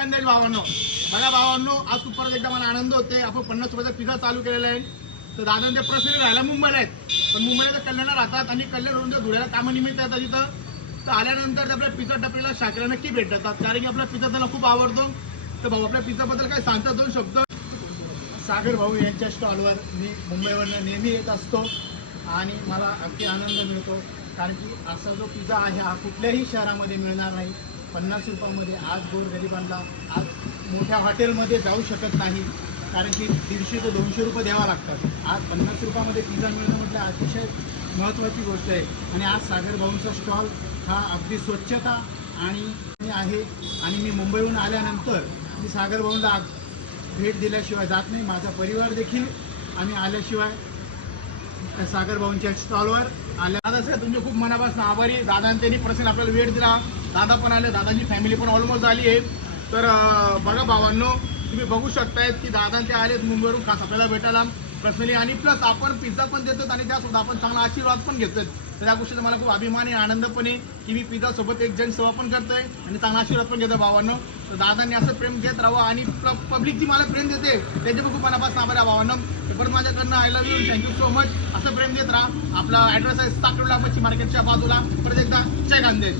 कांदे भावांनो, बघा भावांनो, आज परत एकदा मला आनंद होते. आपण 50 रुपयाचा पिझ्झा चालू केलेला आहे. तर दादांचे प्रश्न राहायला मुंबईला आहेत, पण मुंबईला तर कल्याणला राहतात आणि कल्याणवरून जर धुळ्याला कामानिमित्त येतात तिथं, तर आल्यानंतर ते आपल्या पिझ्झा टपरीला शाखेला नक्की भेट देतात, कारण की आपला पिझ्झा त्यांना खूप आवडतो. तर भाऊ आपल्या पिझ्झाबद्दल काय सांगतात दोन शब्द. सागर भाऊ यांच्या स्टॉलवर मी मुंबईवरनं नेहमी येत असतो आणि मला अगदी आनंद मिळतो, कारण की असा जो पिझ्झा आहे हा कुठल्याही शहरामध्ये मिळणार नाही. 50 रुपयामध्ये आज गोरगरिबांना आज मोठ्या हॉटेलमध्ये जाऊ शकत नाही, कारण की 150 ते 200 रुपये द्यावा लागतात. आज 50 रुपयामध्ये पिझ्झा मिळणं म्हटलं अतिशय महत्त्वाची गोष्ट आहे. आणि आज सागर भाऊंचा स्टॉल हा अगदी स्वच्छता आणि आहे. आणि मी मुंबईहून आल्यानंतर मी सागर भाऊंना भेट दिल्याशिवाय जात नाही. माझा परिवार देखील आम्ही आल्याशिवाय सागर भाऊंच्या स्टॉलवर आल्या. दादा सर तुमचे खूप मनापासून आभारी. दादांनी प्रश्न आपल्याला वेळ दिला, दादा पण आले, दादांची फॅमिली पण ऑलमोस्ट आली आहे. तर बघा भावांनो, तुम्ही बघू शकतायत की दादांचे आलेत मुंबईवरून खास आपल्याला भेटायला पर्सनली, आणि प्लस आपण पिझ्झा पण देतो आणि त्यासोबत आपण चांगला आशीर्वाद पण घेतोय. तर त्या गोष्टीचा मला खूप अभिमान आहे, आनंद पण आहे की मी पिझ्झा सोबत एक जण सेवा पण करतोय आणि चांगला आशीर्वाद पण घेतोय भावांनो. तर दादांनी असं प्रेम देत राहावं आणि पब्लिक जी मला प्रेम देते त्यांचे पण खूप मनापासून आभार आहे भावांनो. परत माझ्याकडनं I love you, thank you so much. असं प्रेम देत राहा. आपला ॲड्रेस आहे साकरोला मच्छी मार्केटच्या बाजूला. परत एकदा जय कांदे.